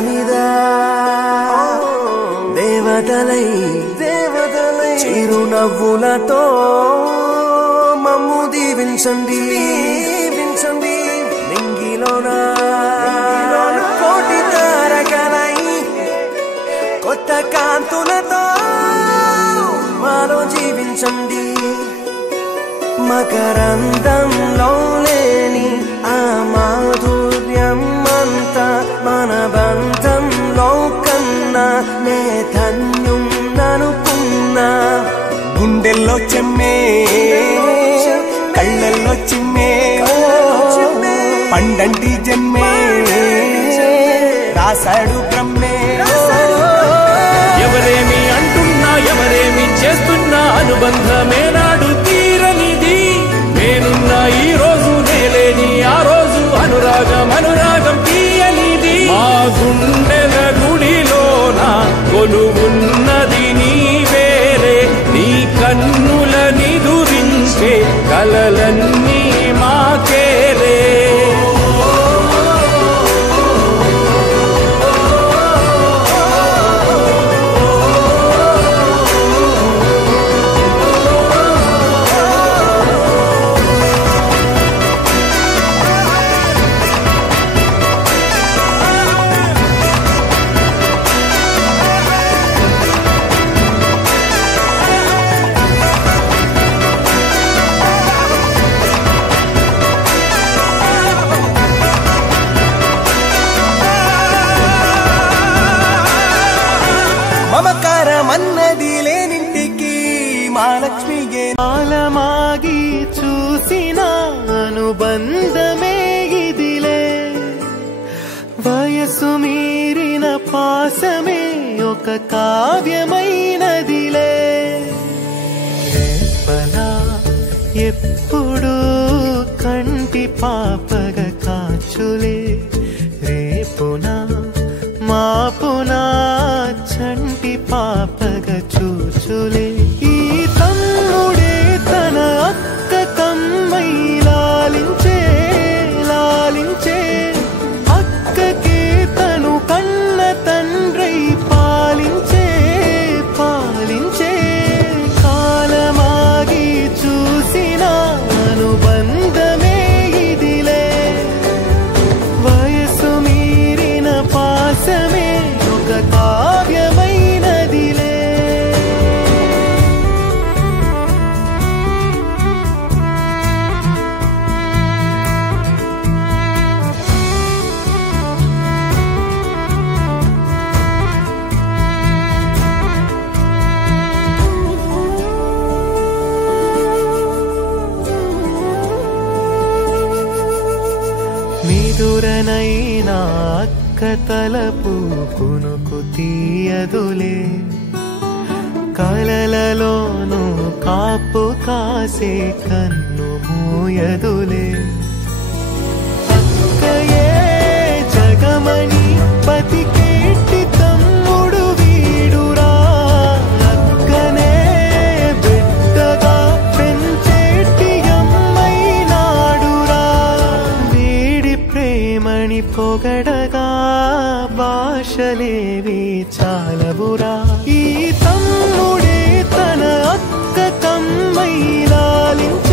మీద దేవతలై చిరునవ్వులతో మమ్ము దీవించండి నింగిలోన కోటి తారకలై కొత్త కాంతులతో మాలో జీవించండి మకరందంలో లేని ఆ మాధుర్యం అంతా మన బంధంలో కన్నా నే ధన్యున్ననుకున్నా గుండెల్లో చెమ్మే కళ్ళల్లో చిమ్మే పండంటి జన్మే రాశాడు బ్రహ్మే ఎవరేమి అంటున్నా ఎవరేమి చేస్తున్నా అనుబంధమే నాడు తీరనిది నేనున్నా ఈ రోజు నేలేని ఆ రోజు అనురాగం తీయనిది మా గుండెల గుడిలోన కొలువున్నది నీ వేరే నీ కన్నుల నిదురించే కలలన్నీ మాకేరే మమకారమన్నది లేనింటికి మహాలక్ష్మియే కాలమాగి చూసిన అనుబంధమే ఇదిలే వయసు మీరిన పాసమే ఒక కావ్యమైనదిలే రేపలా ఎప్పుడు కంటి పాపగ కాచులే రేపునా మాపునా చంటి పాపగ చూచులే ఈ తమ్ముడే తన అక్క కమ్మై లాలించే అక్కకే తను కన్న తండ్రై పాలించే కాలమాగి చూసిన అనుబంధమే ఇదిలే వయసు మీరిన పాసమే ఒక కావ్యమైనదిలే మిదురనైనా అక్క తలపు కునుకు తీయదులే కలలలోనూ కాపు కాసే కన్ను మూయదులే అక్కయే జగమణి బతికేటి తమ్ముడు వీడురా అక్కనే బిడ్డగా పెంచేటి అమ్మైనాడురా వీడి ప్రేమని పొగడగా భాషలేవి చాలవురా ఈ తమ్ముడే తన అక్క కమ్మై లాలించే